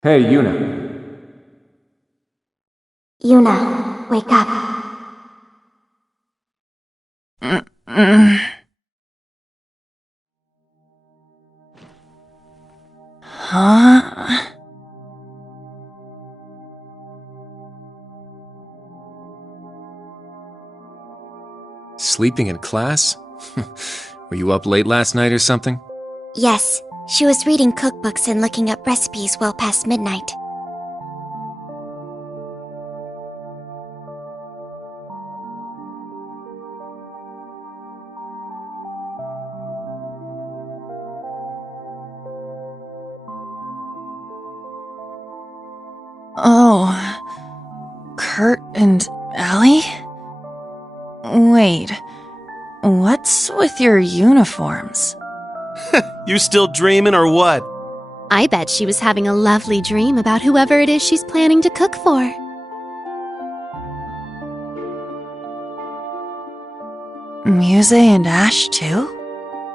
Hey, Yuna. Yuna, wake up. Huh? Sleeping in class? Were you up late last night or something? Yes, she was reading cookbooks and looking up recipes well past midnight. Oh, Kurt and Allie? Wait, what's with your uniforms? You still dreaming or what? I bet she was having a lovely dream about whoever it is she's planning to cook for. Muse and Ash, too?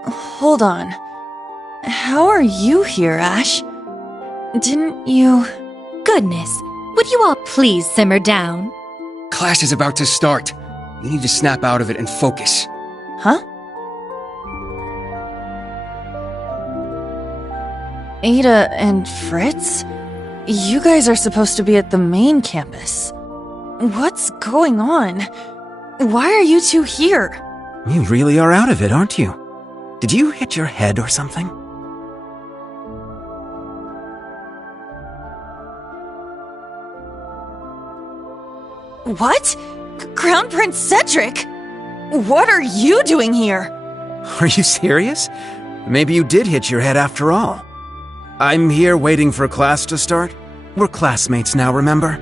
Hold on. How are you here, Ash? Didn't you... Goodness, would you all please simmer down? Class is about to start. You need to snap out of it and focus. Huh? Ada and Fritz? You guys are supposed to be at the main campus. What's going on? Why are you two here? You really are out of it, aren't you? Did you hit your head or something? What? Crown Prince Cedric? What are you doing here? Are you serious? Maybe you did hit your head after all. I'm here waiting for class to start. We're classmates now, remember?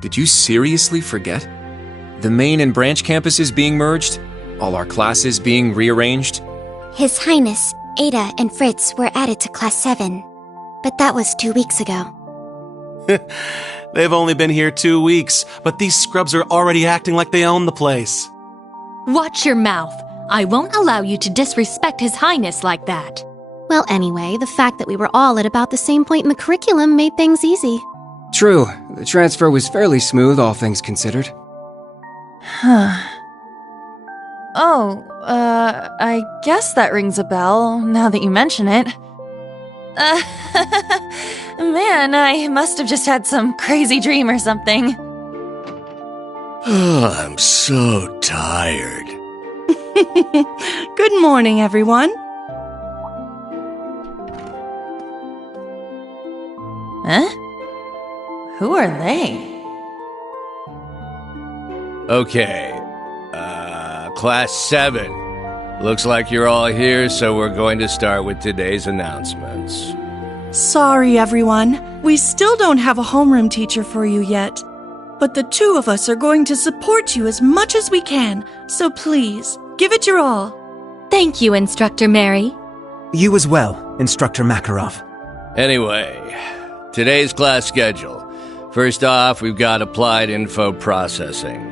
Did you seriously forget? The main and branch campuses being merged? All our classes being rearranged? His Highness, Ada, and Fritz were added to Class 7. But that was 2 weeks ago. They've only been here 2 weeks, but these scrubs are already acting like they own the place. Watch your mouth. I won't allow you to disrespect His Highness like that. Well, anyway, the fact that we were all at about the same point in the curriculum made things easy. True, the transfer was fairly smooth, all things considered. I guess that rings a bell, now that you mention it. Man, I must have just had some crazy dream or something. I'm so tired. Good morning, everyone. Huh? Who are they? Okay, Class 7. Looks like you're all here, so we're going to start with today's announcements. Sorry, everyone. We still don't have a homeroom teacher for you yet. But the two of us are going to support you as much as we can, so please, give it your all. Thank you, Instructor Mary. You as well, Instructor Makarov. Anyway, today's class schedule. First off, we've got Applied Info Processing.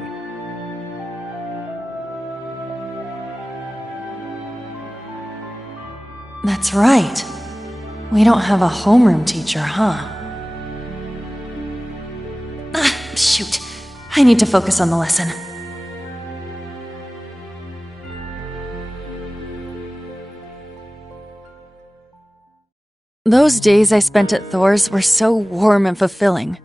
That's right. We don't have a homeroom teacher, huh? Shoot. I need to focus on the lesson. Those days I spent at Thor's were so warm and fulfilling.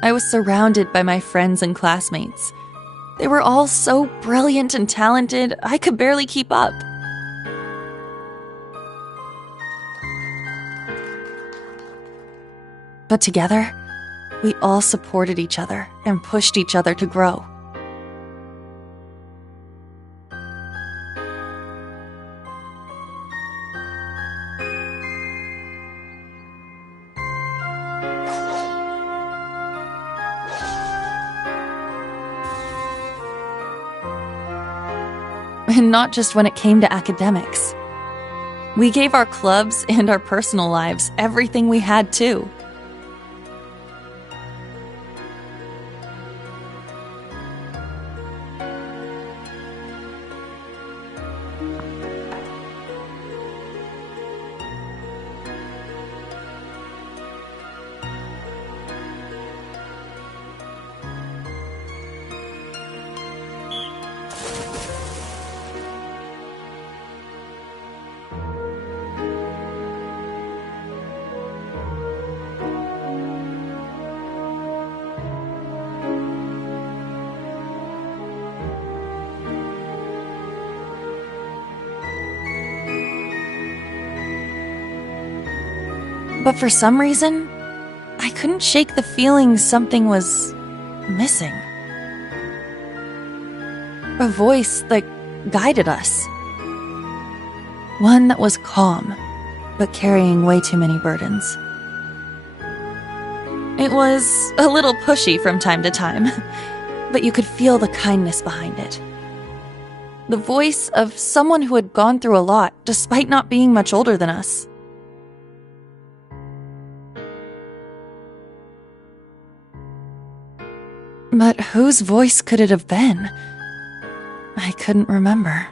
I was surrounded by my friends and classmates. They were all so brilliant and talented, I could barely keep up. But together, we all supported each other and pushed each other to grow. And not just when it came to academics. We gave our clubs and our personal lives everything we had, too. But for some reason, I couldn't shake the feeling something was missing. A voice that guided us. One that was calm, but carrying way too many burdens. It was a little pushy from time to time, but you could feel the kindness behind it. The voice of someone who had gone through a lot, despite not being much older than us. But whose voice could it have been? I couldn't remember.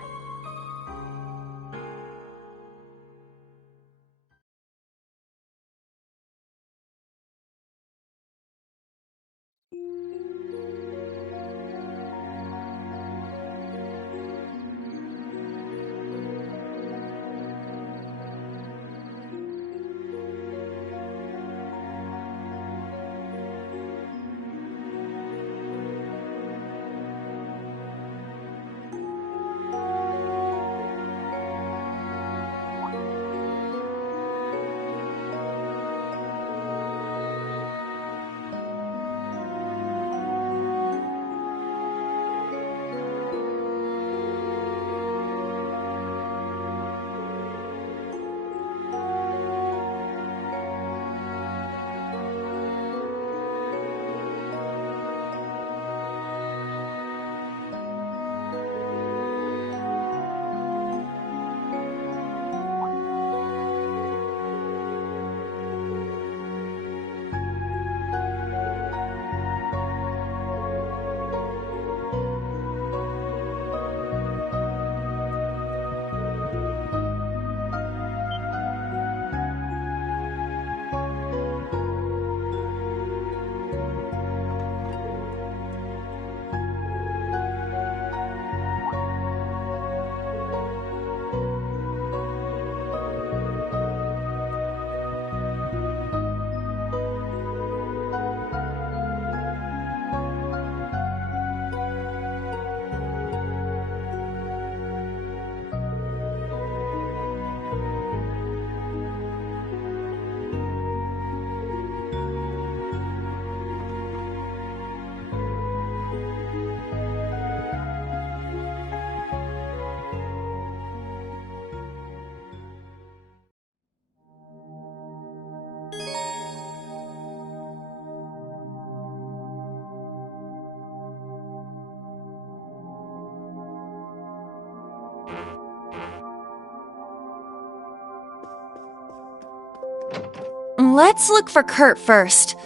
Let's look for Kurt first.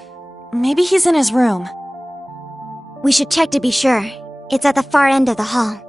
Maybe he's in his room. We should check to be sure. It's at the far end of the hall.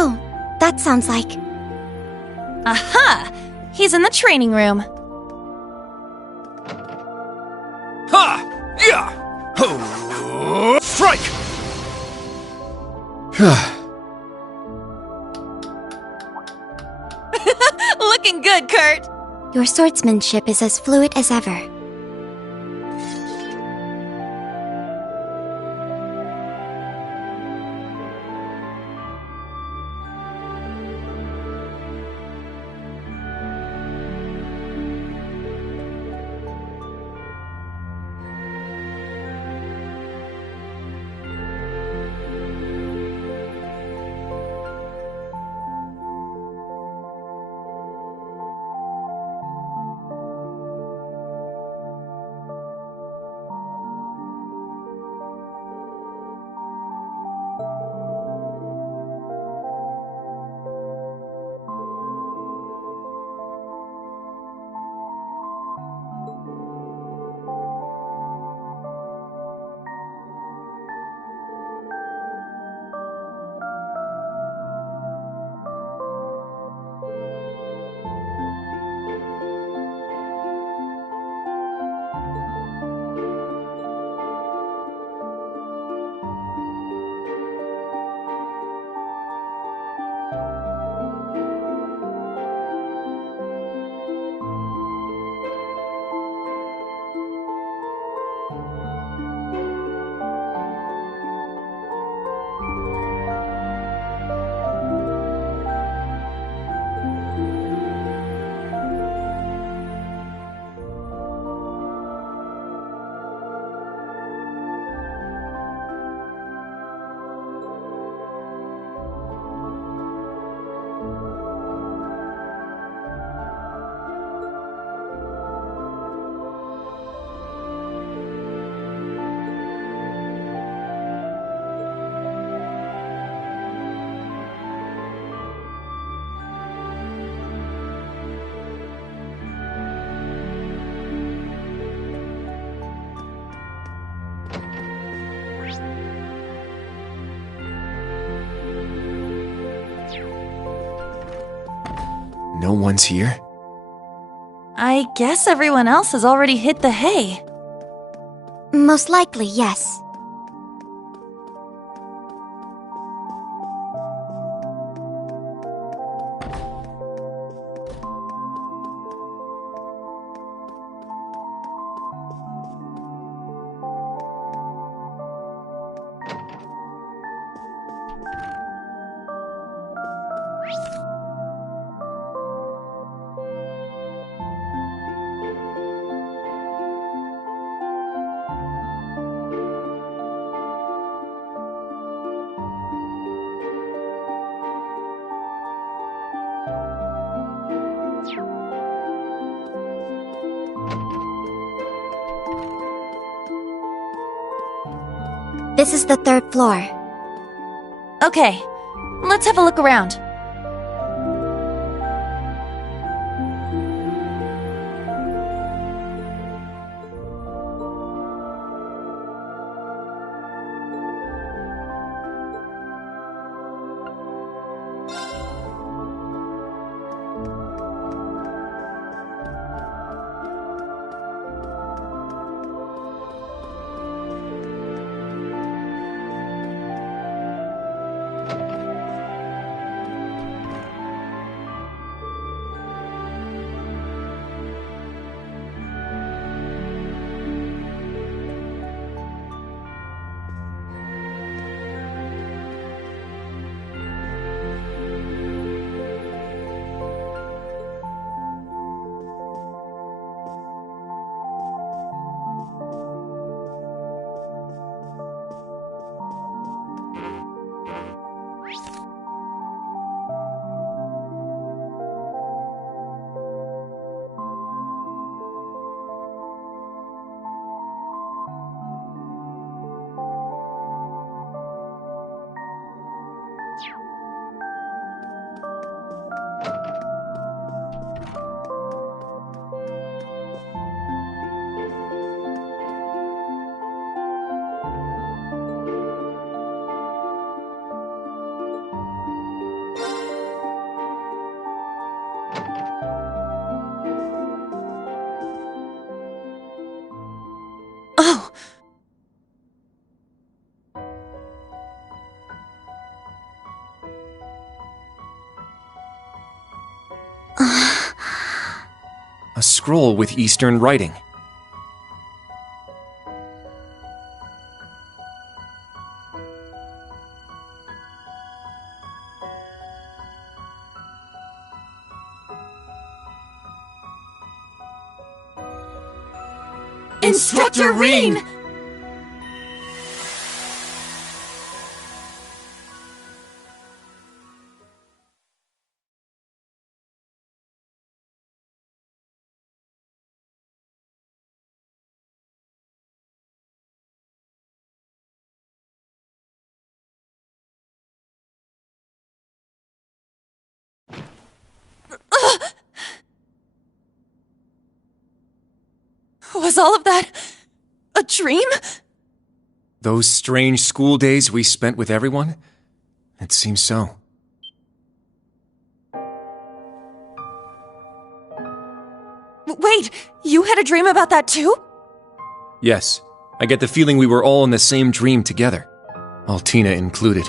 Oh, that sounds like... Aha! He's in the training room. Ha! Yeah! Ho! Strike! Looking good, Kurt! Your swordsmanship is as fluid as ever. No one's here? I guess everyone else has already hit the hay. Most likely, yes. This is the 3rd floor. Okay, let's have a look around. Oh! A scroll with Eastern writing. Instructor Reen! Was all of that a dream? Those strange school days we spent with everyone? It seems so. Wait, you had a dream about that too? Yes, I get the feeling we were all in the same dream together. Altina included.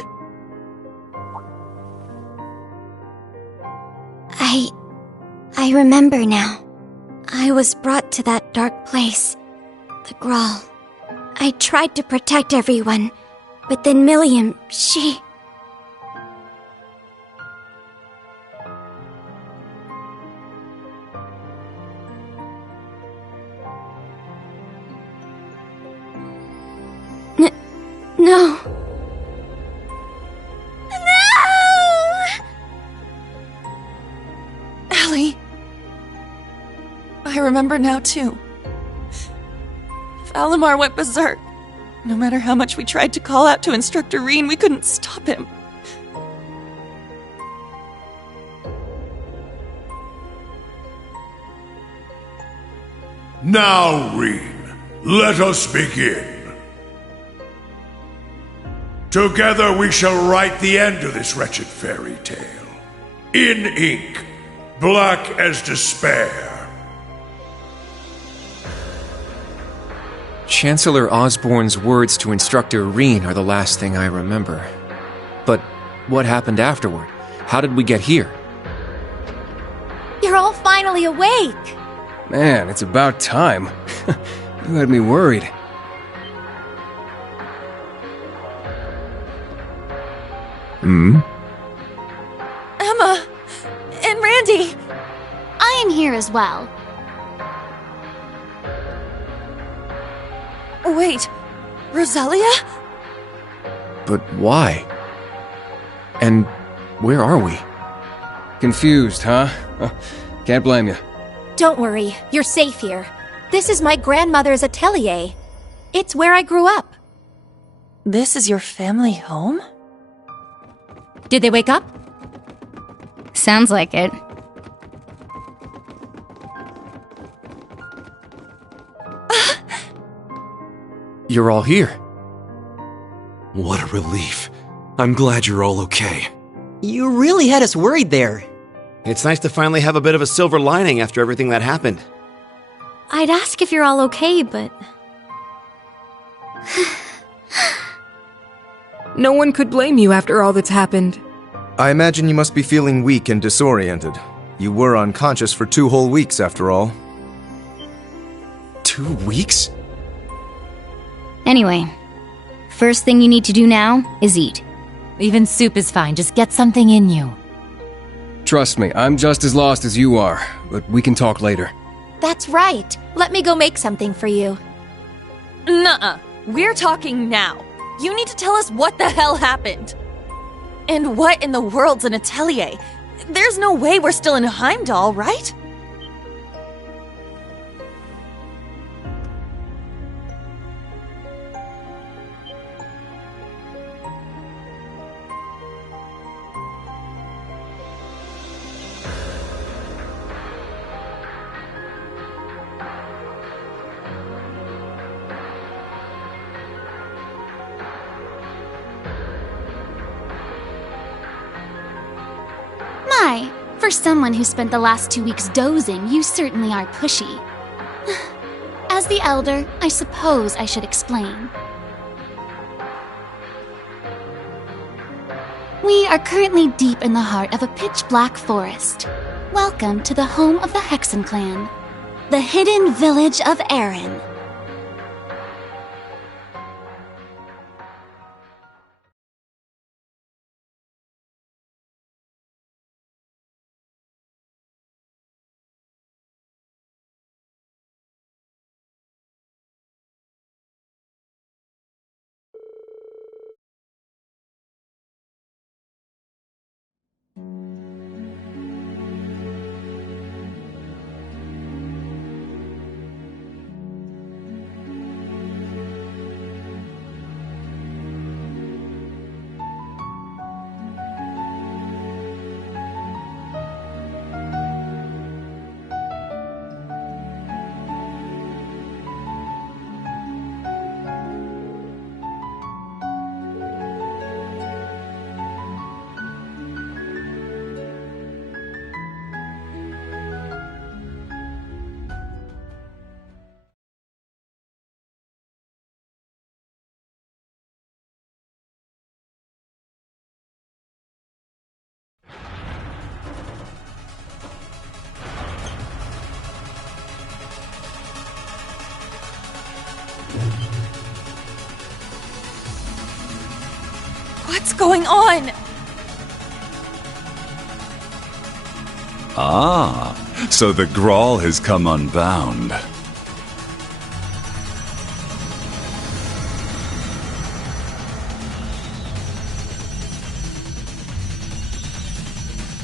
I remember now. I was brought to that dark place, the Grawl. I tried to protect everyone, but then Milliam, she... No. Allie. I remember now, too. Valimar went berserk. No matter how much we tried to call out to Instructor Reen, we couldn't stop him. Now, Reen, let us begin. Together we shall write the end of this wretched fairy tale. In ink. black as despair. Chancellor Osborne's words to Instructor Reen are the last thing I remember. But what happened afterward? How did we get here? You're all finally awake! Man, it's about time. You had me worried. Emma! And Randy! I am here as well. Wait, Rosalia? But why? And where are we? Confused, huh? Can't blame you. Don't worry, you're safe here. This is my grandmother's atelier. It's where I grew up. This is your family home? Did they wake up? Sounds like it. You're all here. What a relief. I'm glad you're all okay. You really had us worried there. It's nice to finally have a bit of a silver lining after everything that happened. I'd ask if you're all okay, but... No one could blame you after all that's happened. I imagine you must be feeling weak and disoriented. You were unconscious for 2 whole weeks, after all. 2 weeks? Anyway, first thing you need to do now is eat. Even soup is fine, just get something in you. Trust me, I'm just as lost as you are, but we can talk later. That's right. Let me go make something for you. Nuh-uh. We're talking now. You need to tell us what the hell happened. And what in the world's an atelier? There's no way we're still in Heimdall, right? My, for someone who spent the last 2 weeks dozing, you certainly are pushy. As the elder, I suppose I should explain. We are currently deep in the heart of a pitch-black forest. Welcome to the home of the Hexen clan, the hidden village of Erin. What's going on? Ah, so the Grawl has come unbound.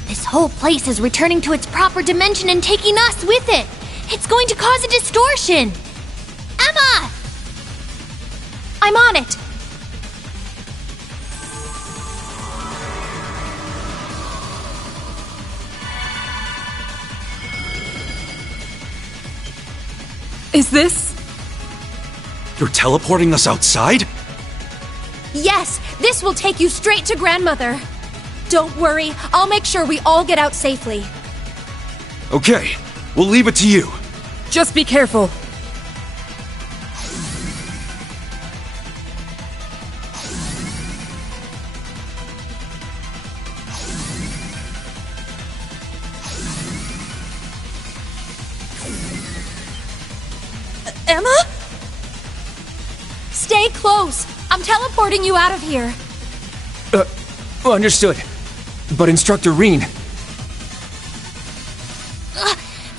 This whole place is returning to its proper dimension and taking us with it. It's going to cause a distortion. Emma! I'm on it. Is this? You're teleporting us outside? Yes, this will take you straight to Grandmother. Don't worry, I'll make sure we all get out safely. Okay, we'll leave it to you. Just be careful. Emma? Stay close. I'm teleporting you out of here. Understood. But Instructor Reen...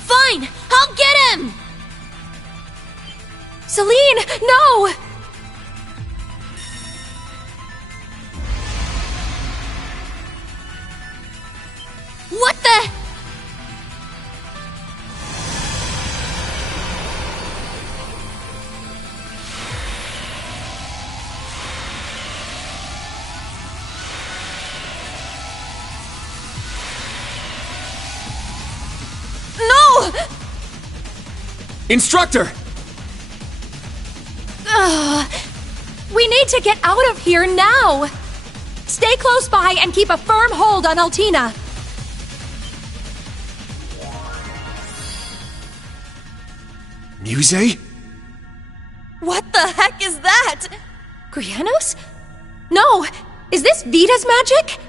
Fine, I'll get him! Celine, no! What the? No! Instructor! We need to get out of here now! Stay close by and keep a firm hold on Altina. Muse? What the heck is that? Grianos? No! Is this Vita's magic?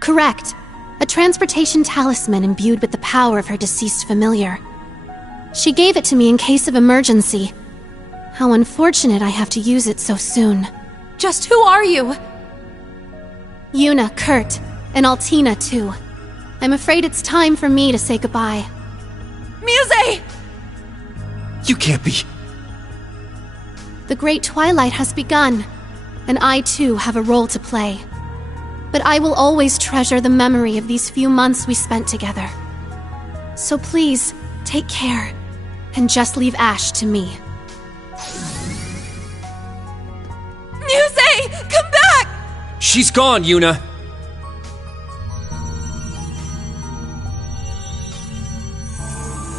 Correct. A transportation talisman imbued with the power of her deceased familiar. She gave it to me in case of emergency. How unfortunate I have to use it so soon. Just who are you? Yuna, Kurt, and Altina too. I'm afraid it's time for me to say goodbye. Muse! You can't be... The Great Twilight has begun, and I too have a role to play. But I will always treasure the memory of these few months we spent together. So please, take care, and just leave Ash to me. Muse! Come back! She's gone, Yuna!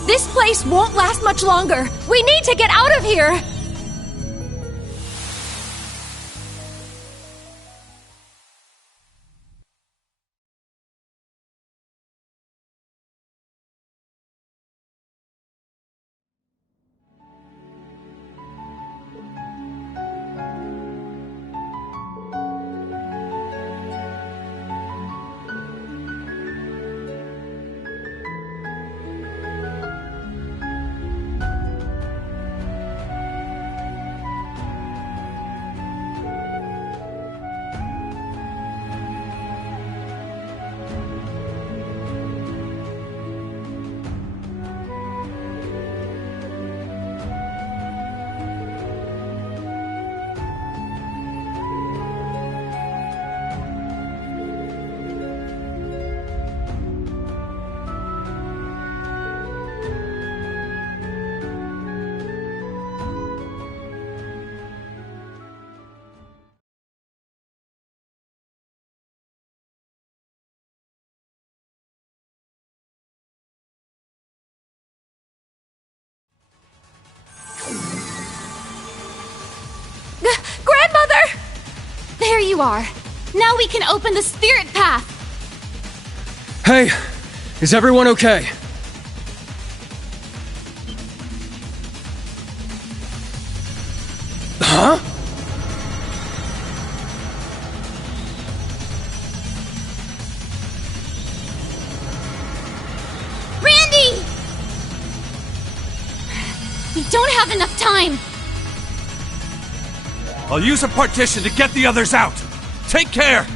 This place won't last much longer! We need to get out of here! Grandmother! There you are. Now we can open the spirit path. Hey, is everyone okay? Huh? Randy! We don't have enough time. I'll use a partition to get the others out. Take care!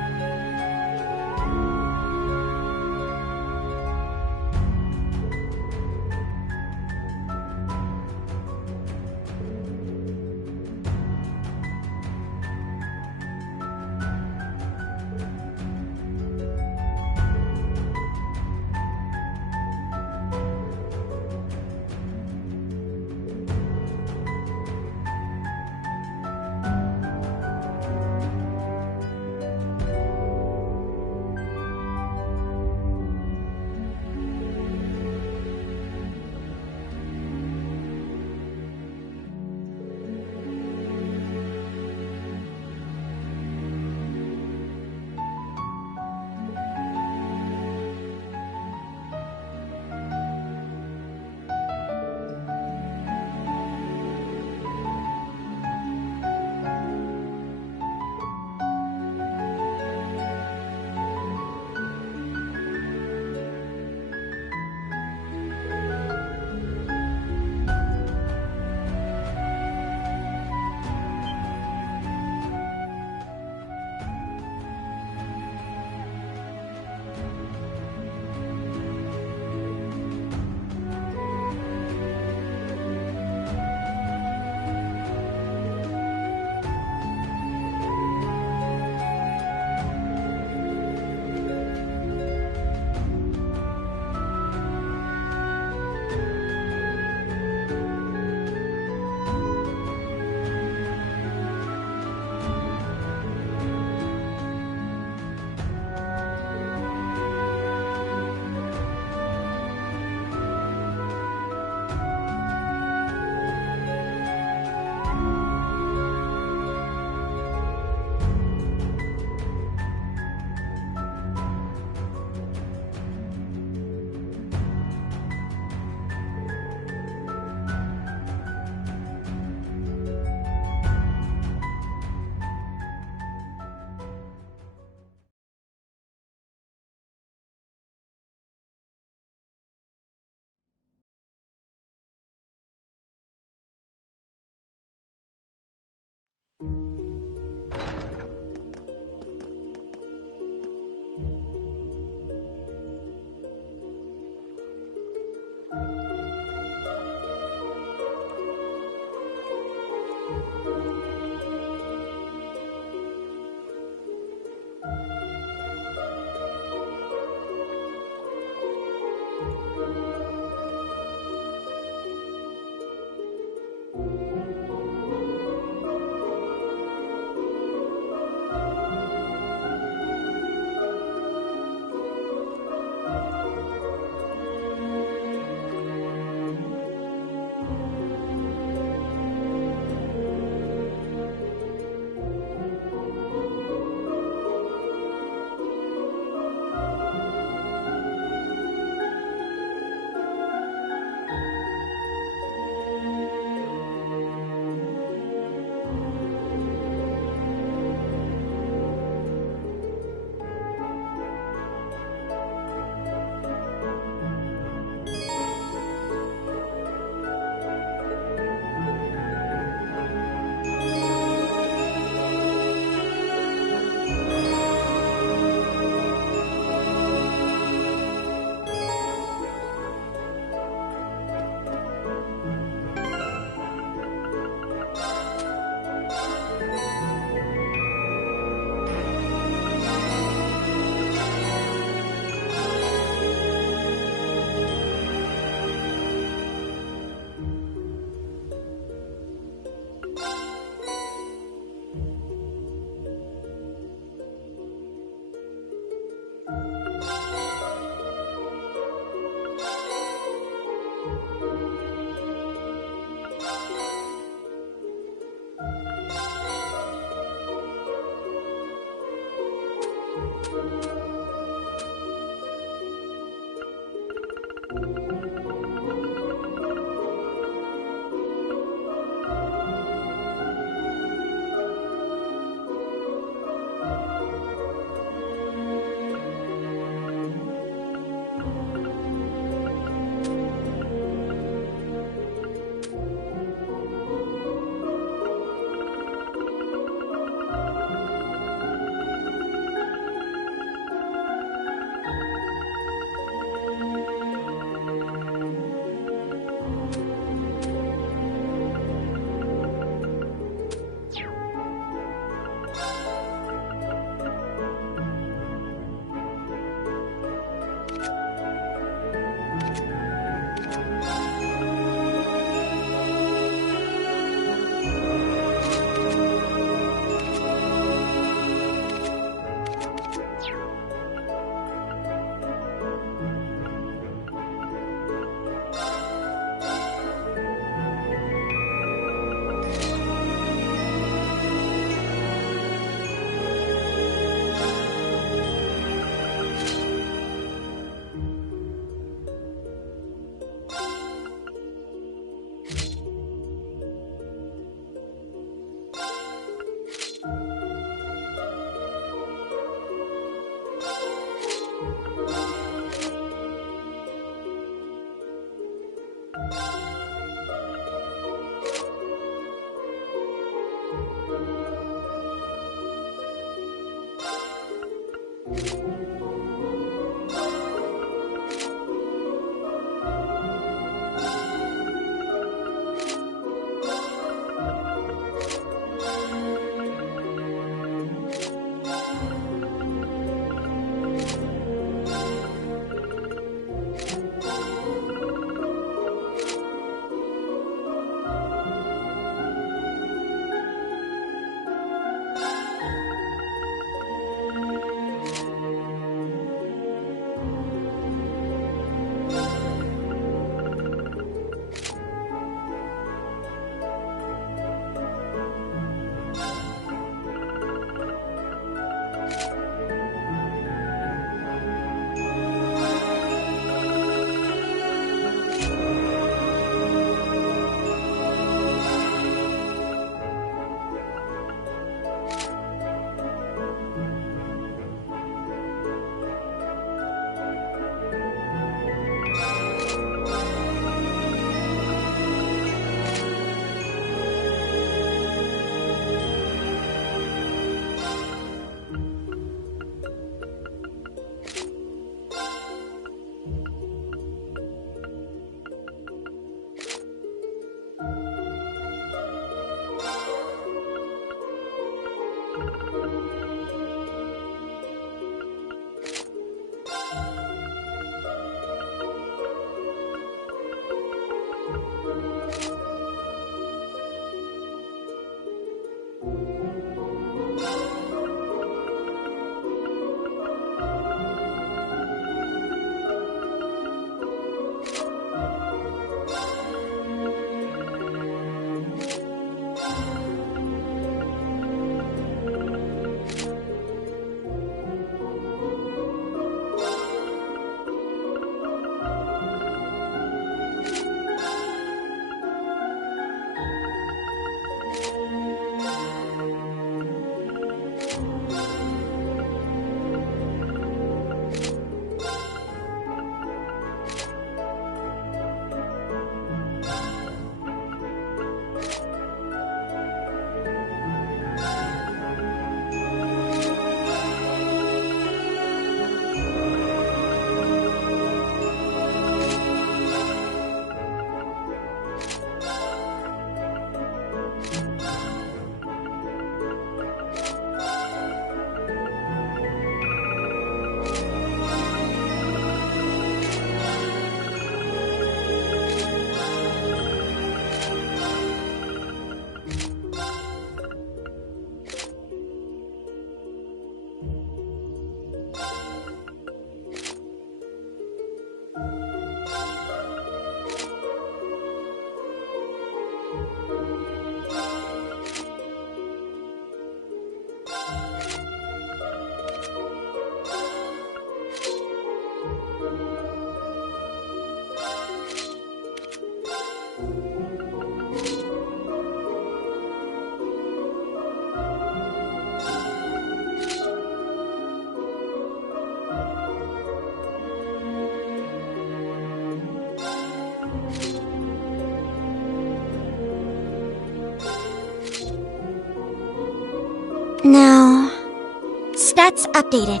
Stats updated.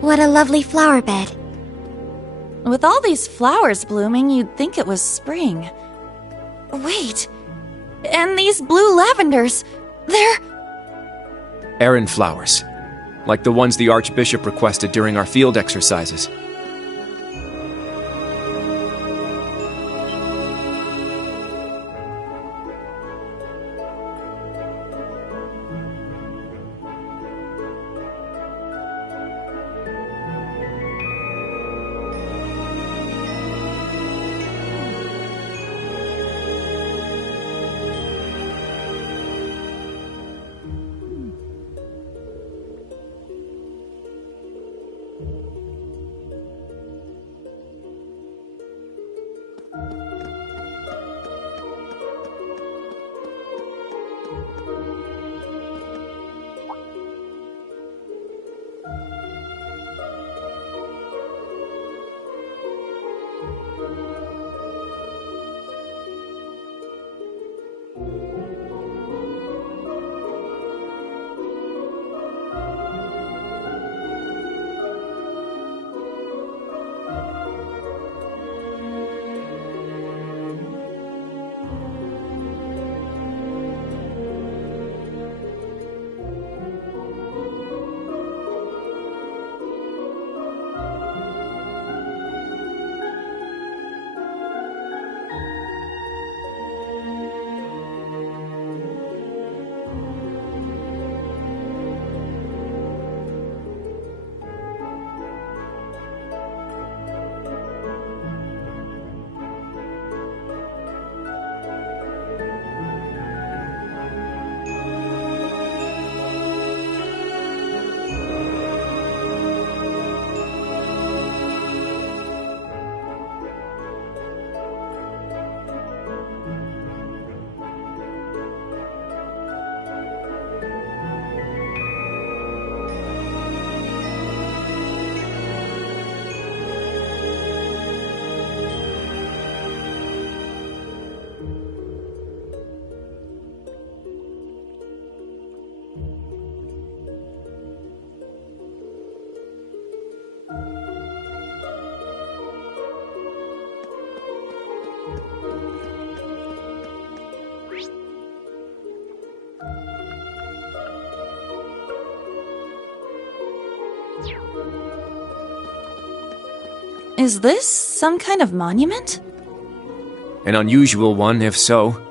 What a lovely flower bed. With all these flowers blooming, you'd think it was spring. Wait. And these blue lavenders, they're... Errand flowers. Like the ones the Archbishop requested during our field exercises. Is this some kind of monument? An unusual one, if so.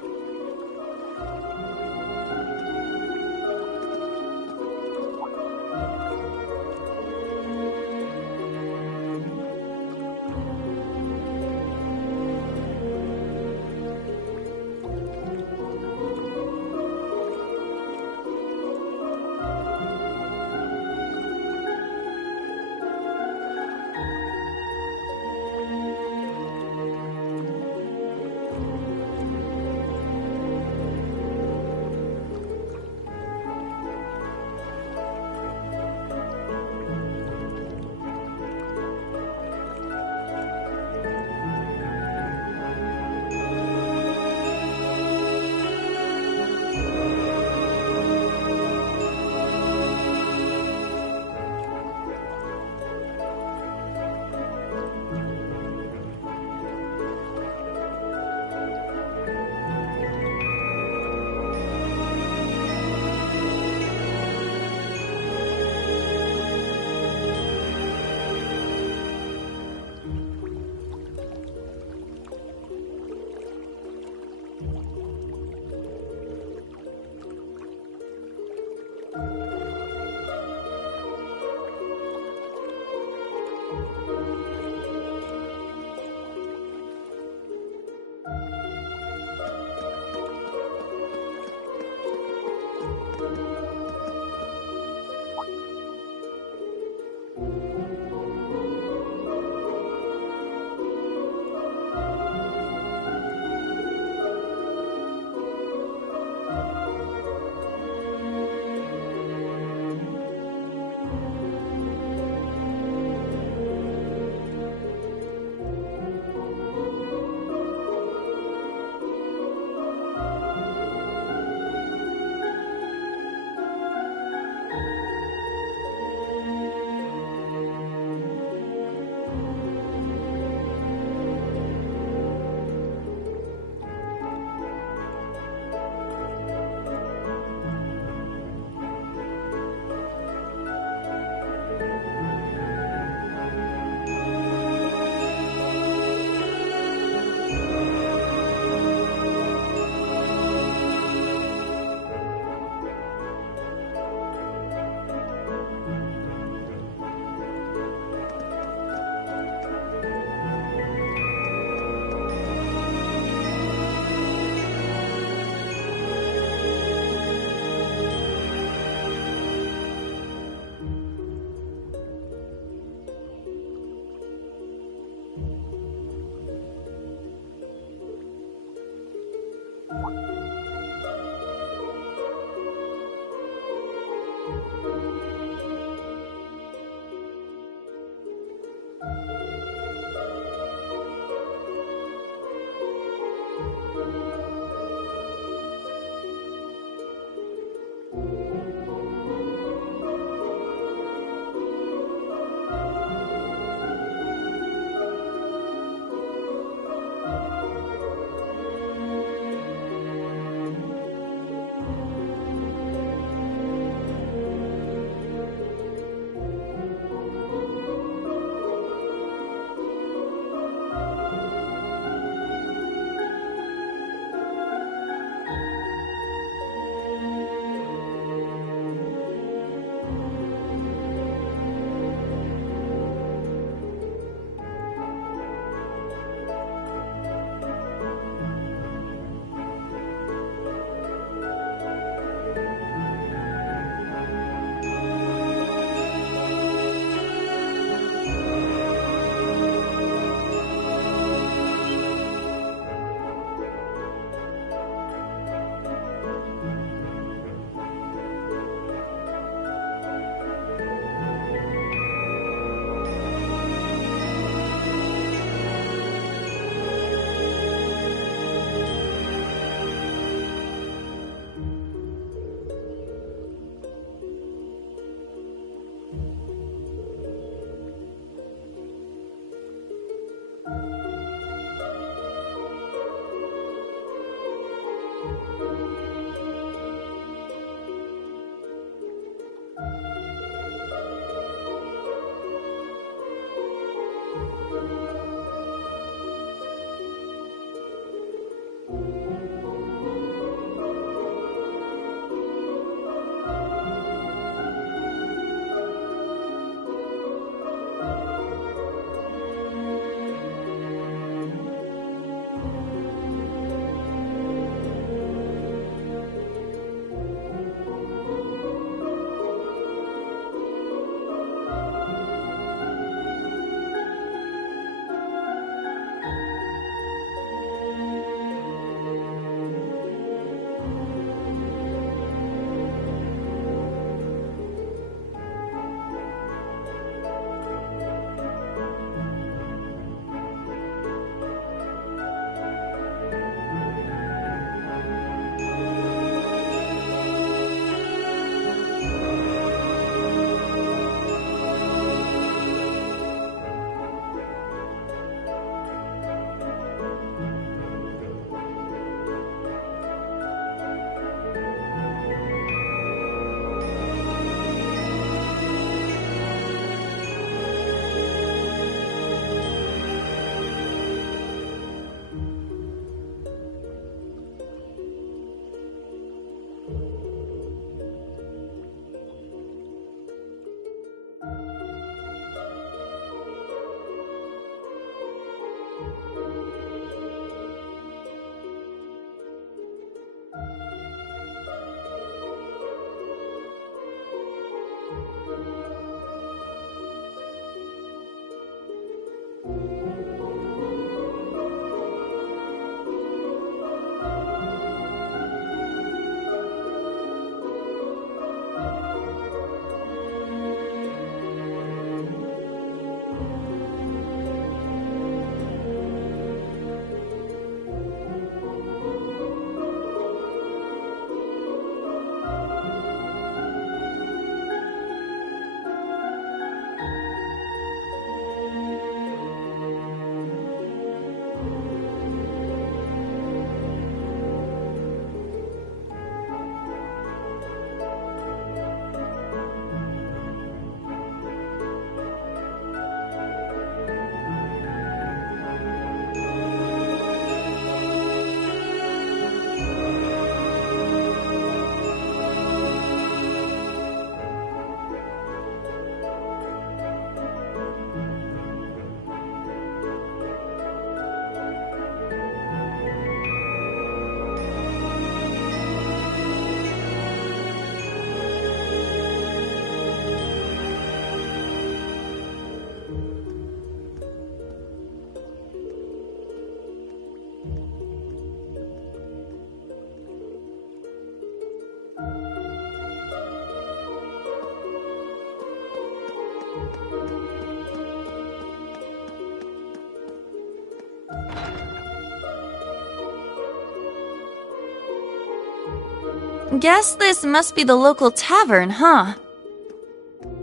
Guess this must be the local tavern, huh?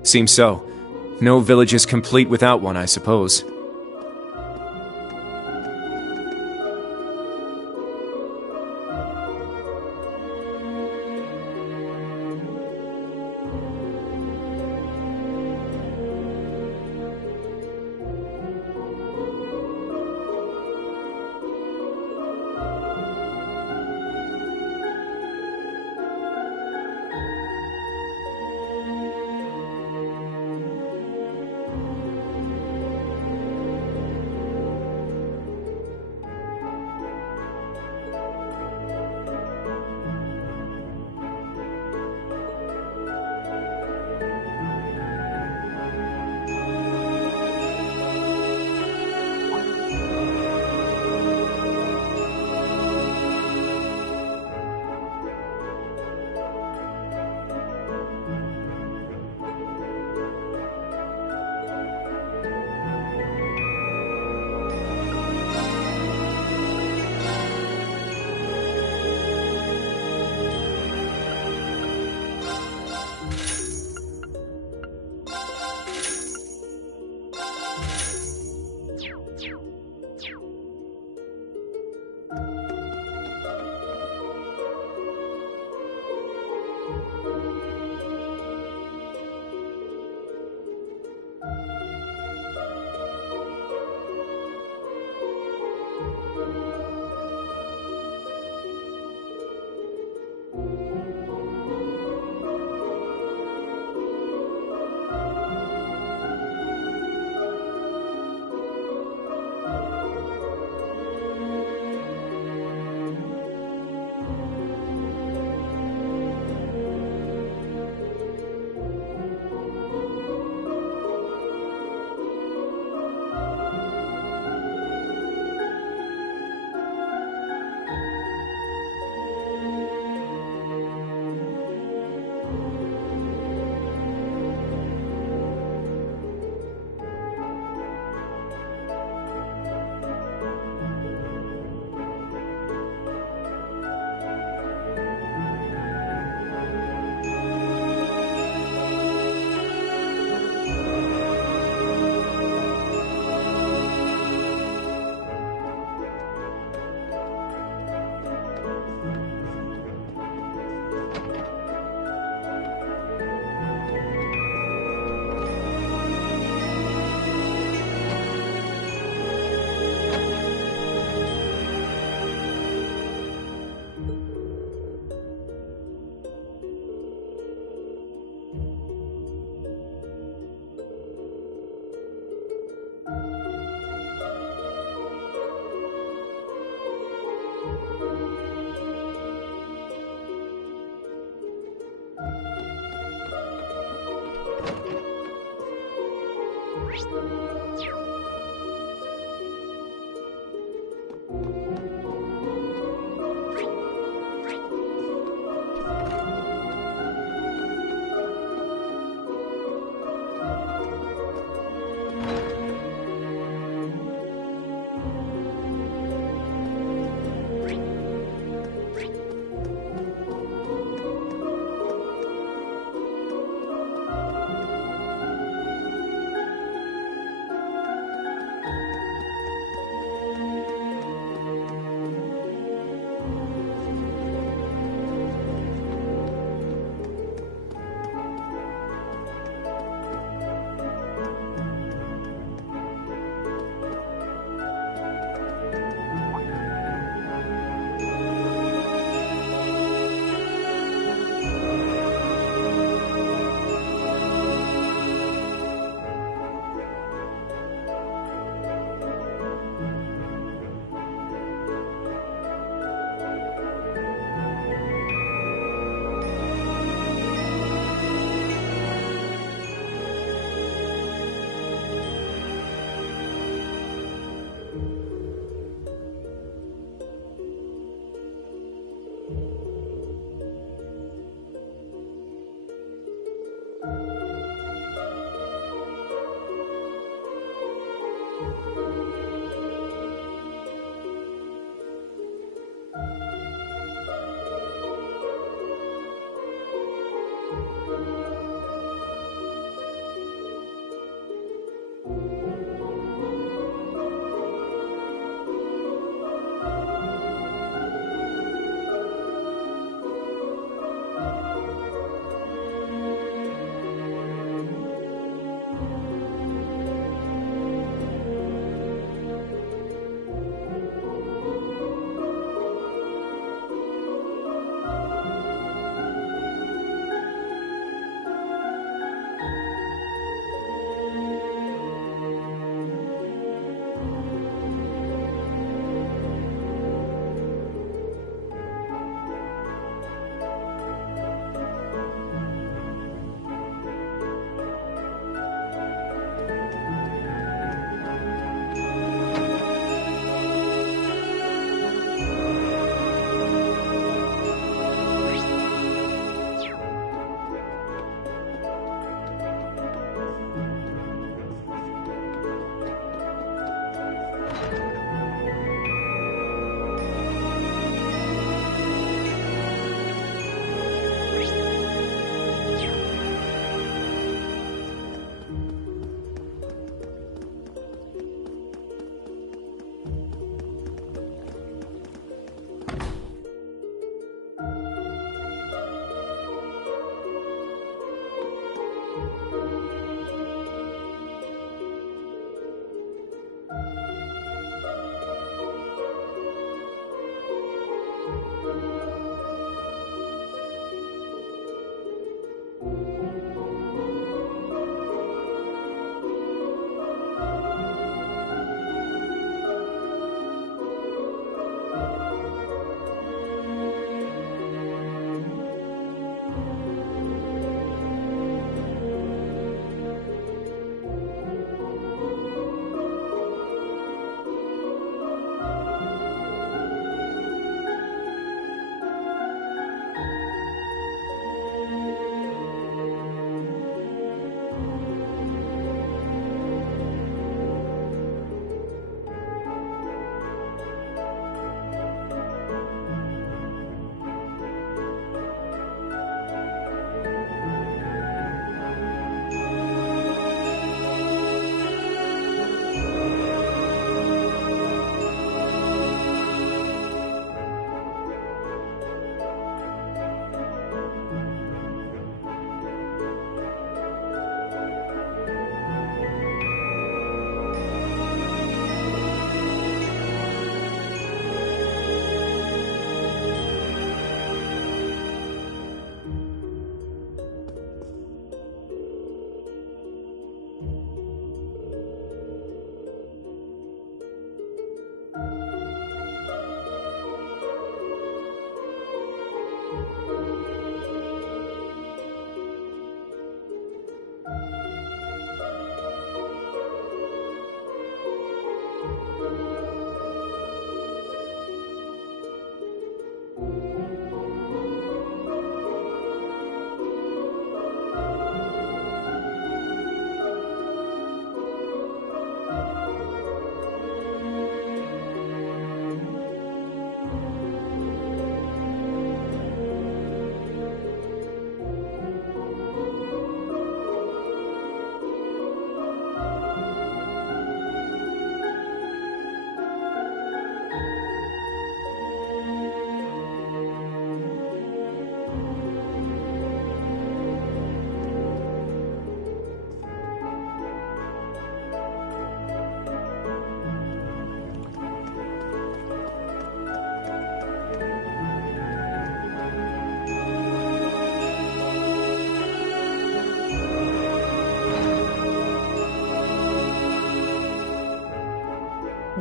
Seems so. No village is complete without one, I suppose.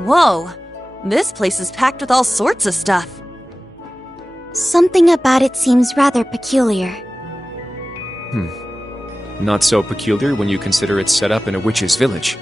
Whoa! This place is packed with all sorts of stuff. Something about it seems rather peculiar. Not so peculiar when you consider it's set up in a witch's village.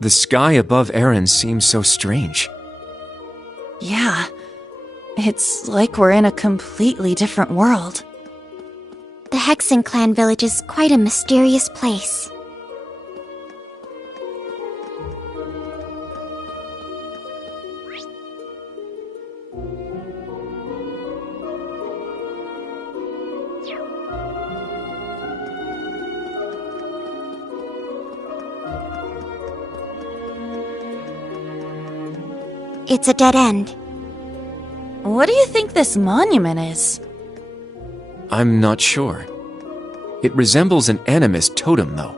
The sky above Erin seems so strange. Yeah. It's like we're in a completely different world. The Hexen clan village is quite a mysterious place. It's a dead end. What do you think this monument is? I'm not sure. It resembles an animist totem, though.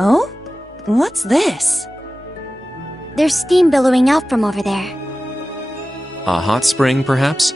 Oh? What's this? There's steam billowing out from over there. A hot spring, perhaps?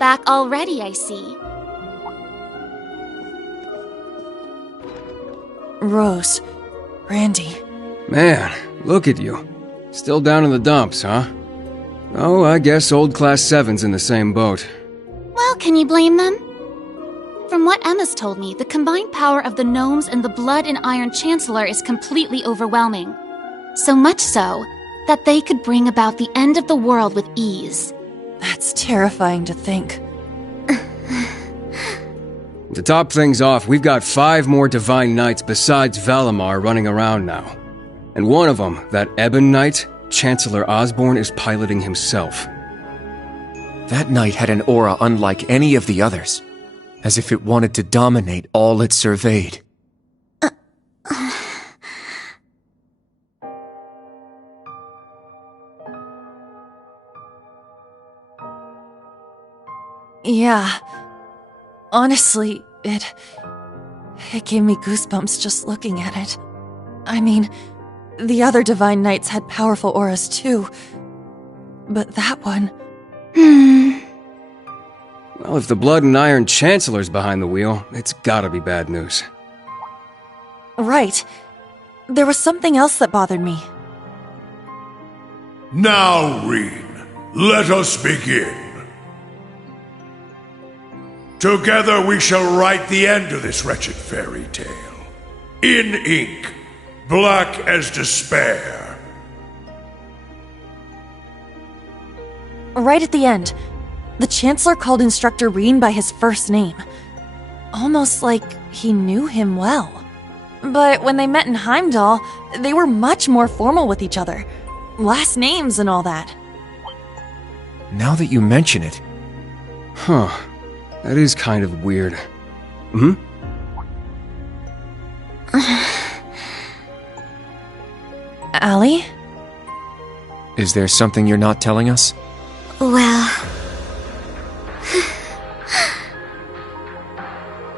back already, I see. Rose. Randy. Man, look at you. Still down in the dumps, huh? Oh, I guess old Class 7's in the same boat. Well, can you blame them? From what Emma's told me, the combined power of the gnomes and the Blood and Iron Chancellor is completely overwhelming. So much so that they could bring about the end of the world with ease. That's terrifying to think. To top things off, we've got 5 more Divine Knights besides Valimar running around now. And one of them, that Ebon Knight, Chancellor Osborne is piloting himself. That knight had an aura unlike any of the others, as if it wanted to dominate all it surveyed. Yeah. Honestly, it gave me goosebumps just looking at it. I mean, the other Divine Knights had powerful auras too, but that one... Well, if the Blood and Iron Chancellor's behind the wheel, it's gotta be bad news. Right. There was something else that bothered me. Now, Reen, let us begin. Together we shall write the end of this wretched fairy tale. In ink, black as despair. Right at the end, the Chancellor called Instructor Reen by his first name. Almost like he knew him well. But when they met in Heimdall, they were much more formal with each other. Last names and all that. Now that you mention it... Huh. That is kind of weird. Hmm? Allie? Is there something you're not telling us? Well...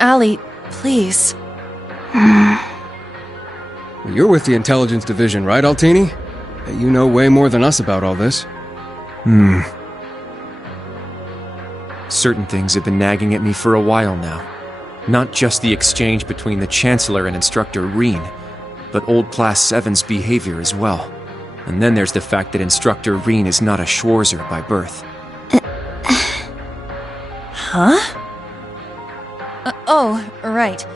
Allie, please. You're with the Intelligence Division, right, Altini? You know way more than us about all this. Certain things have been nagging at me for a while now. Not just the exchange between the Chancellor and Instructor Reen, but old Class 7's behavior as well. And then there's the fact that Instructor Reen is not a Schwarzer by birth. Huh? Oh, right.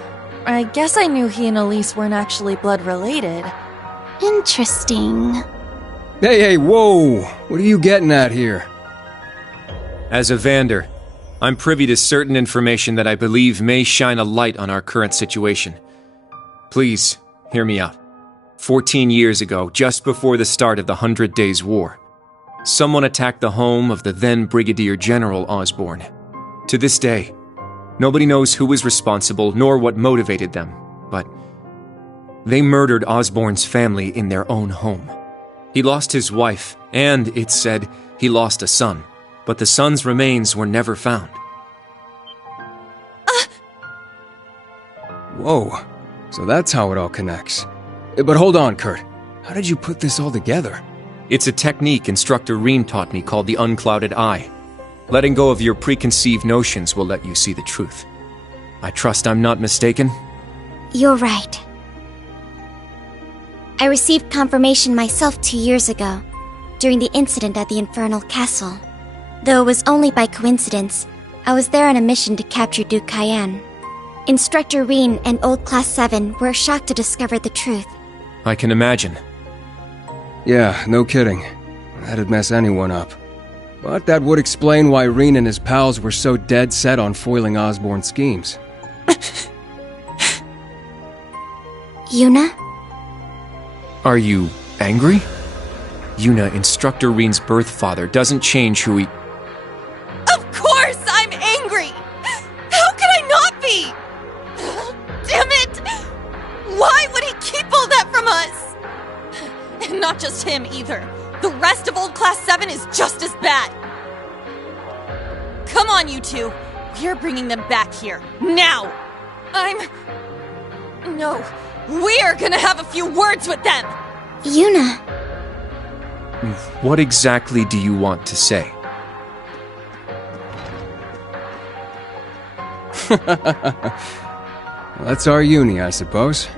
I guess I knew he and Elise weren't actually blood-related. Interesting. Hey, whoa! What are you getting at here? As a Vander, I'm privy to certain information that I believe may shine a light on our current situation. Please, hear me out. 14 years ago, just before the start of the 100 Days War, someone attacked the home of the then Brigadier General Osborne. To this day, nobody knows who was responsible nor what motivated them, but they murdered Osborne's family in their own home. He lost his wife, and, it's said, he lost a son, but the son's remains were never found. Whoa, so that's how it all connects. But hold on, Kurt. How did you put this all together? It's a technique Instructor Reen taught me called the Unclouded Eye. Letting go of your preconceived notions will let you see the truth. I trust I'm not mistaken? You're right. I received confirmation myself 2 years ago, during the incident at the Infernal Castle. Though it was only by coincidence, I was there on a mission to capture Duke Cayenne. Instructor Reen and Old Class 7 were shocked to discover the truth. I can imagine. Yeah, no kidding. That'd mess anyone up. But that would explain why Reen and his pals were so dead set on foiling Osborne's schemes. Yuna? Are you angry? Yuna, Instructor Reen's birth father, doesn't change who he... Of course I'm angry! How could I not be? Damn it! Why would he keep all that from us? And not just him, either. The rest of Old Class 7 is just as bad. Come on, you two. We're bringing them back here. Now! No. We're gonna have a few words with them! Yuna. What exactly do you want to say? That's our uni, I suppose.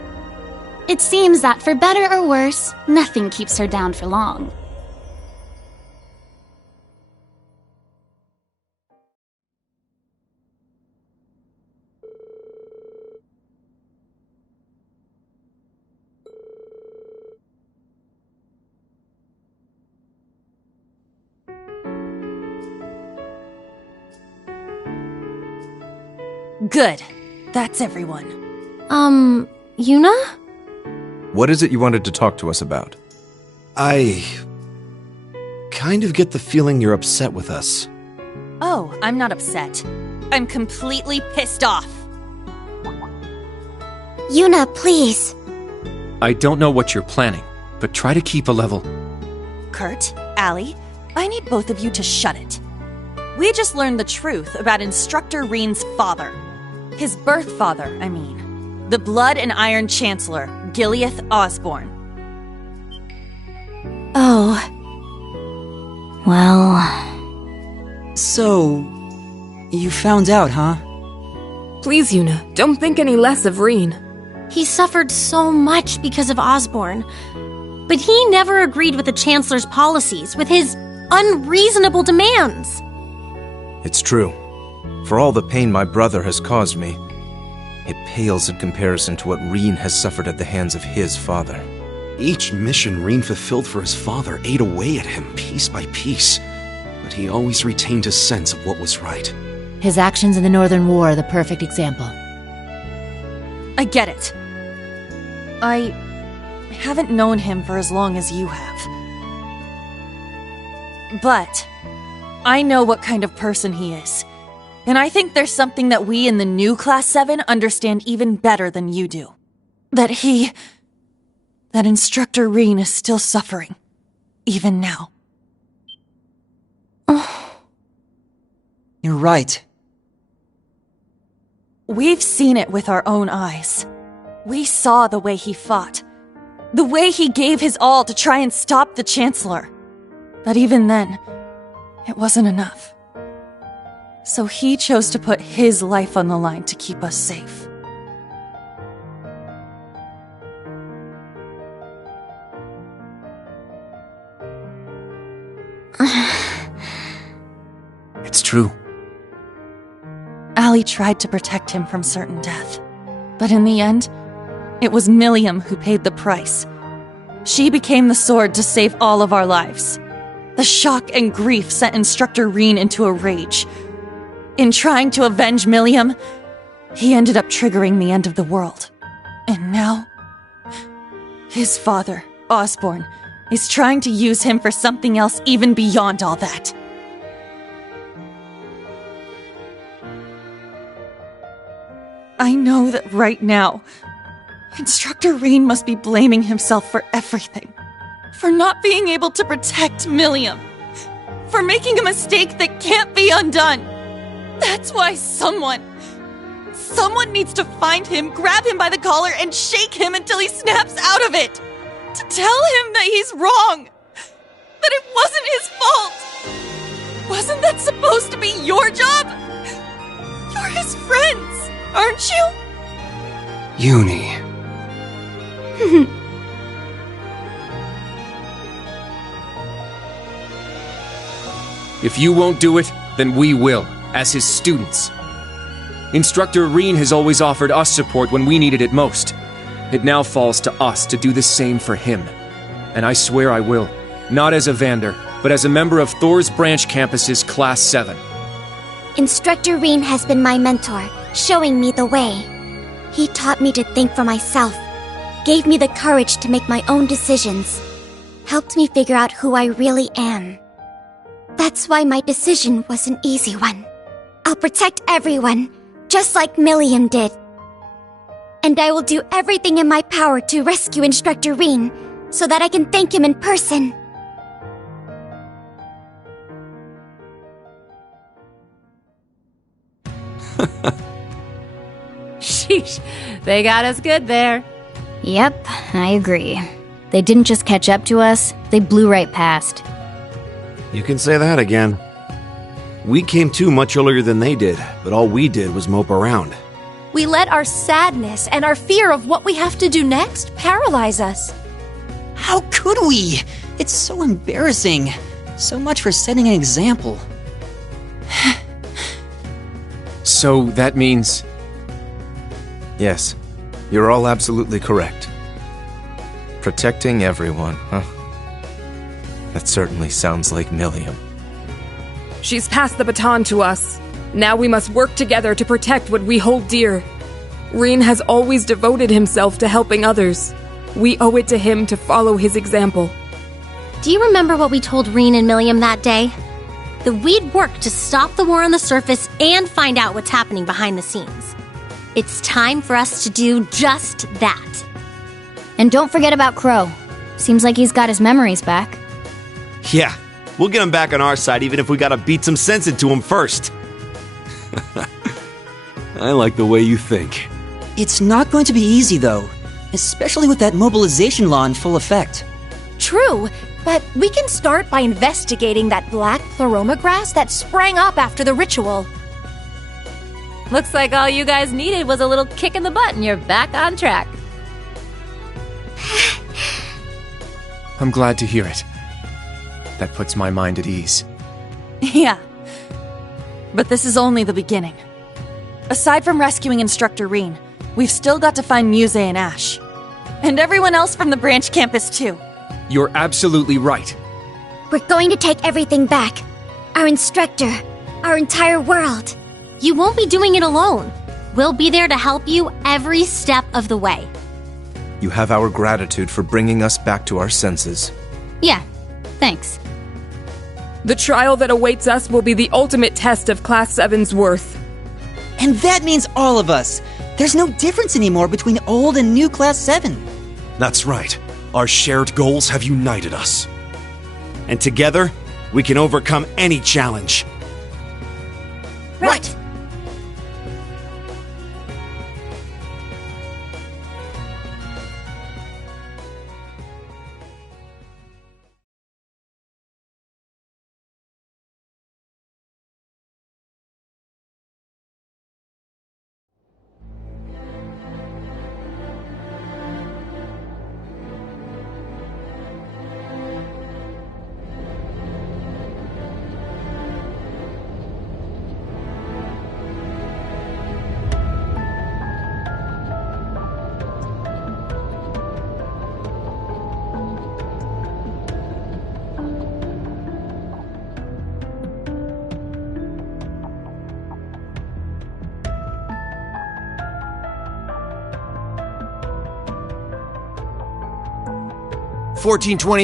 It seems that for better or worse, nothing keeps her down for long. Good. That's everyone. Yuna? What is it you wanted to talk to us about? I kind of get the feeling you're upset with us. Oh, I'm not upset. I'm completely pissed off. Yuna, please. I don't know what you're planning, but try to keep a level. Kurt, Allie, I need both of you to shut it. We just learned the truth about Instructor Reen's father. His birth father, I mean. The Blood and Iron Chancellor, Gileath Osborne. Oh. Well... So... you found out, huh? Please, Yuna, don't think any less of Reen. He suffered so much because of Osborne. But he never agreed with the Chancellor's policies, with his unreasonable demands. It's true. For all the pain my brother has caused me, it pales in comparison to what Reen has suffered at the hands of his father. Each mission Reen fulfilled for his father ate away at him piece by piece, but he always retained his sense of what was right. His actions in the Northern War are the perfect example. I get it. I haven't known him for as long as you have. But I know what kind of person he is. And I think there's something that we in the new Class 7 understand even better than you do. That Instructor Reen is still suffering. Even now. You're right. We've seen it with our own eyes. We saw the way he fought. The way he gave his all to try and stop the Chancellor. But even then, it wasn't enough. So he chose to put his life on the line to keep us safe. It's true. Allie tried to protect him from certain death. But in the end, it was Milliam who paid the price. She became the sword to save all of our lives. The shock and grief sent Instructor Reen into a rage. In trying to avenge Milliam, he ended up triggering the end of the world. And now, his father, Osborne, is trying to use him for something else even beyond all that. I know that right now, Instructor Reen must be blaming himself for everything. For not being able to protect Milliam. For making a mistake that can't be undone. That's why someone needs to find him, grab him by the collar, and shake him until he snaps out of it. To tell him that he's wrong. That it wasn't his fault. Wasn't that supposed to be your job? You're his friends, aren't you? Uni. If you won't do it, then we will, as his students. Instructor Reen has always offered us support when we needed it most. It now falls to us to do the same for him. And I swear I will, not as a Vander, but as a member of Thor's Branch Campus's Class 7. Instructor Reen has been my mentor, showing me the way. He taught me to think for myself, gave me the courage to make my own decisions, helped me figure out who I really am. That's why my decision was an easy one. I'll protect everyone, just like Milliam did. And I will do everything in my power to rescue Instructor Reen, so that I can thank him in person. Sheesh, they got us good there. Yep, I agree. They didn't just catch up to us, they blew right past. You can say that again. We came to much earlier than they did, but all we did was mope around. We let our sadness and our fear of what we have to do next paralyze us. How could we? It's so embarrassing. So much for setting an example. So that means... Yes, you're all absolutely correct. Protecting everyone, huh? That certainly sounds like Milliam. She's passed the baton to us. Now we must work together to protect what we hold dear. Reen has always devoted himself to helping others. We owe it to him to follow his example. Do you remember what we told Reen and Milliam that day? That we'd work to stop the war on the surface and find out what's happening behind the scenes. It's time for us to do just that. And don't forget about Crow. Seems like he's got his memories back. Yeah, we'll get him back on our side even if we gotta beat some sense into him first. I like the way you think. It's not going to be easy, though. Especially with that mobilization law in full effect. True, but we can start by investigating that black pleroma grass that sprang up after the ritual. Looks like all you guys needed was a little kick in the butt and you're back on track. I'm glad to hear it. That puts my mind at ease. Yeah. But this is only the beginning. Aside from rescuing Instructor Reen, we've still got to find Muse and Ash. And everyone else from the branch campus, too. You're absolutely right. We're going to take everything back. Our instructor, our entire world. You won't be doing it alone. We'll be there to help you every step of the way. You have our gratitude for bringing us back to our senses. Yeah, thanks. The trial that awaits us will be the ultimate test of Class 7's worth. And that means all of us. There's no difference anymore between old and new Class 7. That's right. Our shared goals have united us. And together, we can overcome any challenge. Right.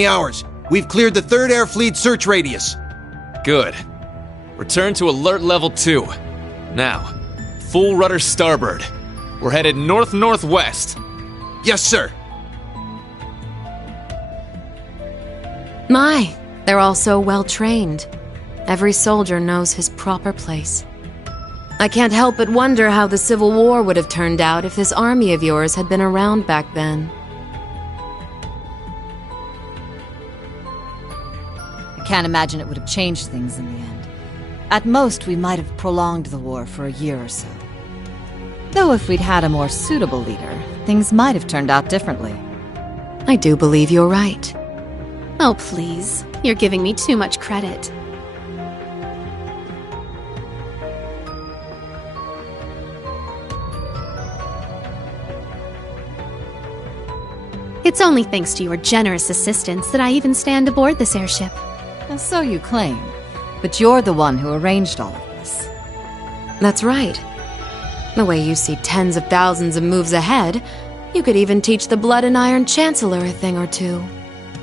hours. We've cleared the 3rd Air Fleet search radius. Good. Return to alert level 2. Now, full rudder starboard. We're headed north-northwest. Yes, sir. My, they're all so well trained. Every soldier knows his proper place. I can't help but wonder how the Civil War would have turned out if this army of yours had been around back then. Can't imagine it would have changed things in the end. At most, we might have prolonged the war for a year or so. Though if we'd had a more suitable leader, things might have turned out differently. I do believe you're right. Oh, please. You're giving me too much credit. It's only thanks to your generous assistance that I even stand aboard this airship. So you claim, but you're the one who arranged all of this. That's right. The way you see tens of thousands of moves ahead, you could even teach the Blood and Iron Chancellor a thing or two.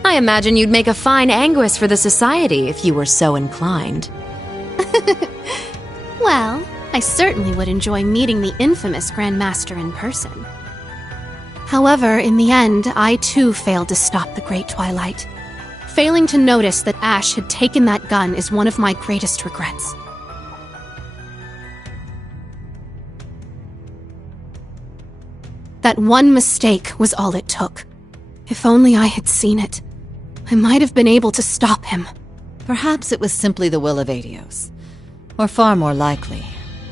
I imagine you'd make a fine Anguis for the Society if you were so inclined. Well, I certainly would enjoy meeting the infamous Grand Master in person. However, in the end, I too failed to stop the Great Twilight. Failing to notice that Ash had taken that gun is one of my greatest regrets. That one mistake was all it took. If only I had seen it, I might have been able to stop him. Perhaps it was simply the will of Adios. Or far more likely,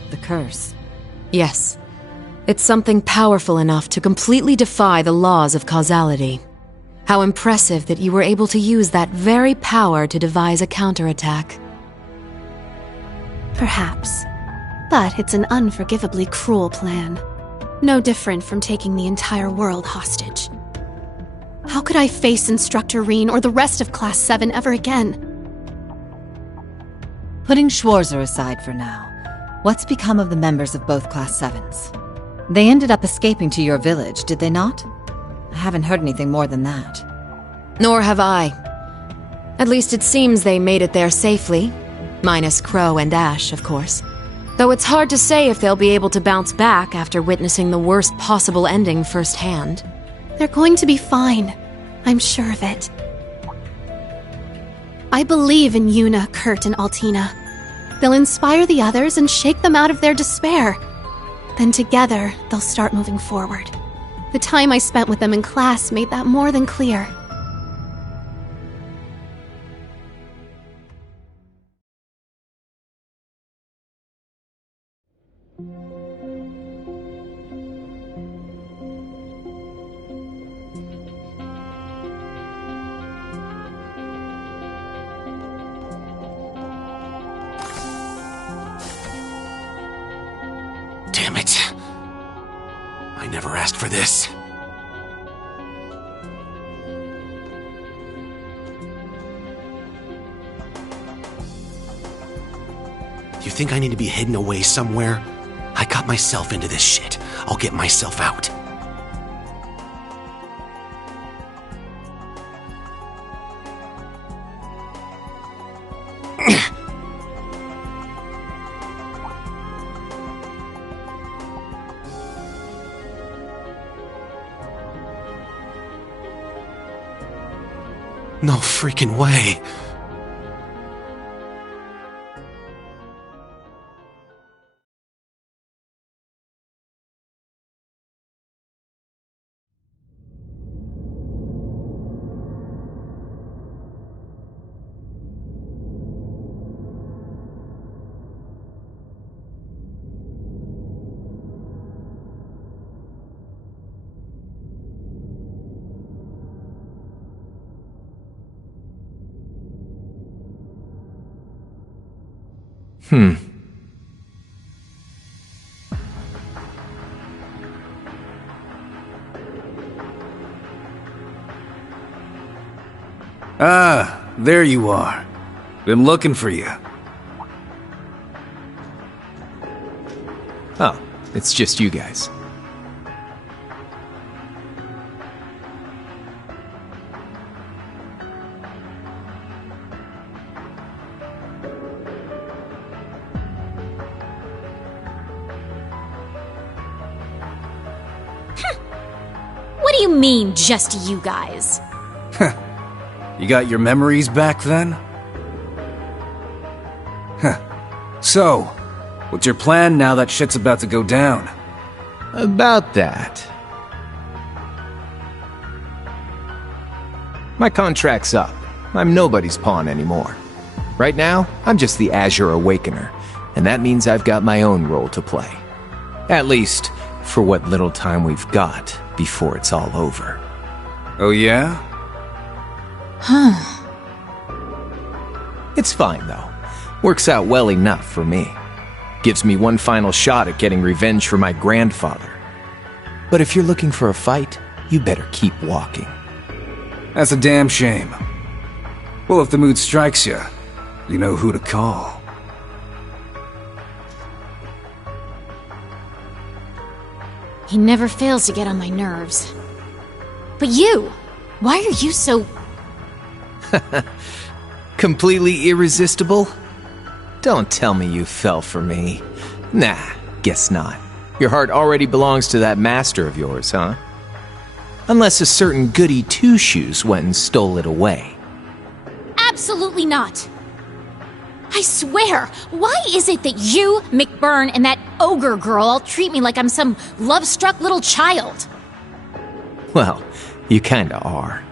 the curse. Yes. It's something powerful enough to completely defy the laws of causality. How impressive that you were able to use that very power to devise a counterattack. Perhaps. But it's an unforgivably cruel plan. No different from taking the entire world hostage. How could I face Instructor Reen or the rest of Class 7 ever again? Putting Schwarzer aside for now, what's become of the members of both Class 7s? They ended up escaping to your village, did they not? I haven't heard anything more than that. Nor have I. At least it seems they made it there safely. Minus Crow and Ash, of course. Though it's hard to say if they'll be able to bounce back after witnessing the worst possible ending firsthand. They're going to be fine. I'm sure of it. I believe in Yuna, Kurt, and Altina. They'll inspire the others and shake them out of their despair. Then together, they'll start moving forward. The time I spent with them in class made that more than clear. Damn it. I never asked for this. You think I need to be hidden away somewhere? I got myself into this shit. I'll get myself out. No freaking way. Ah, there you are. Been looking for you. Oh, it's just you guys. What do you mean, just you guys? You got your memories back then? So, what's your plan now that shit's about to go down? About that. My contract's up. I'm nobody's pawn anymore. Right now, I'm just the Azure Awakener, and that means I've got my own role to play. At least, for what little time we've got before it's all over. Oh yeah? It's fine, though. Works out well enough for me. Gives me one final shot at getting revenge for my grandfather. But if you're looking for a fight, you better keep walking. That's a damn shame. Well, if the mood strikes you, you know who to call. He never fails to get on my nerves. But you! Why are you so... Completely irresistible? Don't tell me you fell for me. Nah, guess not. Your heart already belongs to that master of yours, huh? Unless a certain goody two-shoes went and stole it away. Absolutely not! I swear, why is it that you, McBurn, and that ogre girl all treat me like I'm some love-struck little child? Well, you kinda are.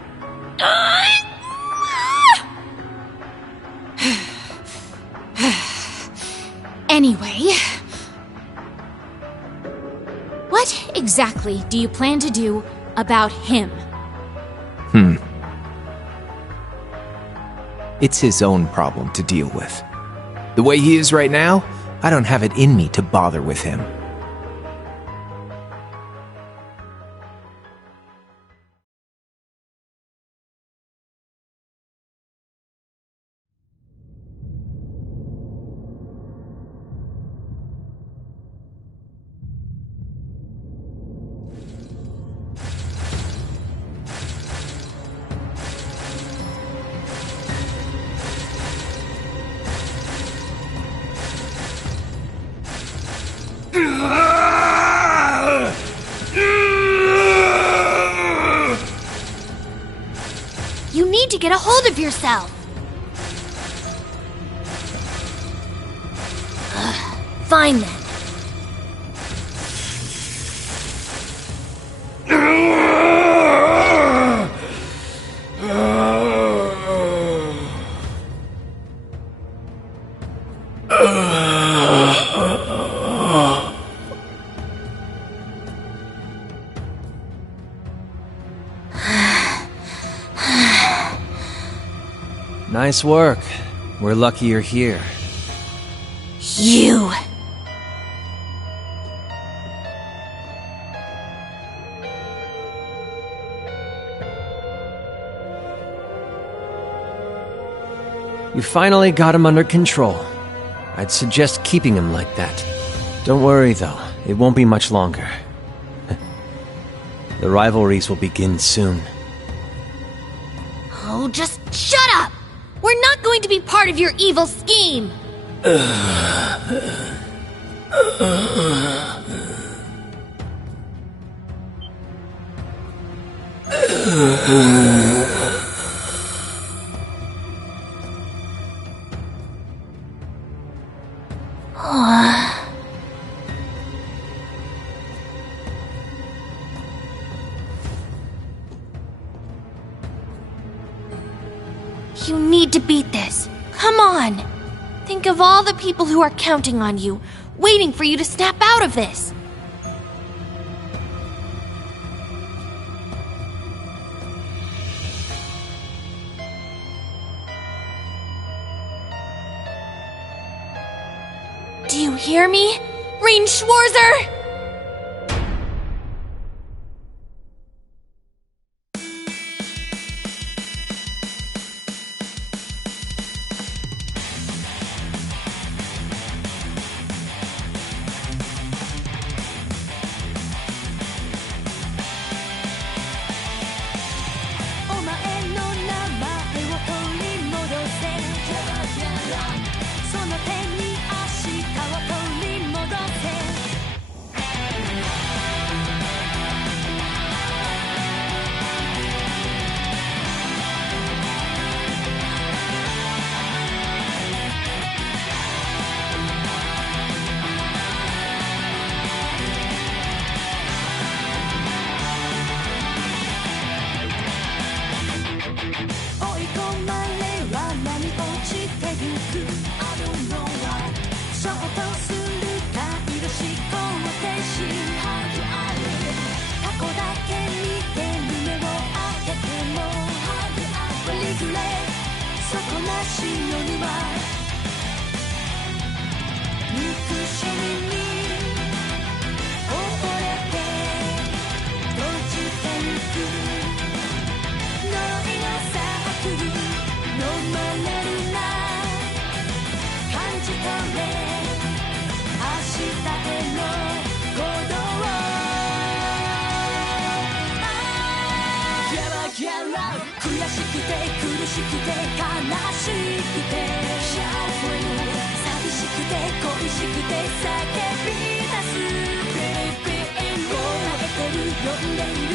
Anyway... what exactly do you plan to do about him? It's his own problem to deal with. The way he is right now, I don't have it in me to bother with him. You need to get a hold of yourself. Fine then. Nice work. We're lucky you're here. You. You finally got him under control. I'd suggest keeping him like that. Don't worry, though. It won't be much longer. The rivalries will begin soon. Oh, just shut up! We're not going to be part of your evil scheme! You need to beat this. Come on! Think of all the people who are counting on you, waiting for you to snap out of this. Do you hear me? Rein Schwarzer! Your name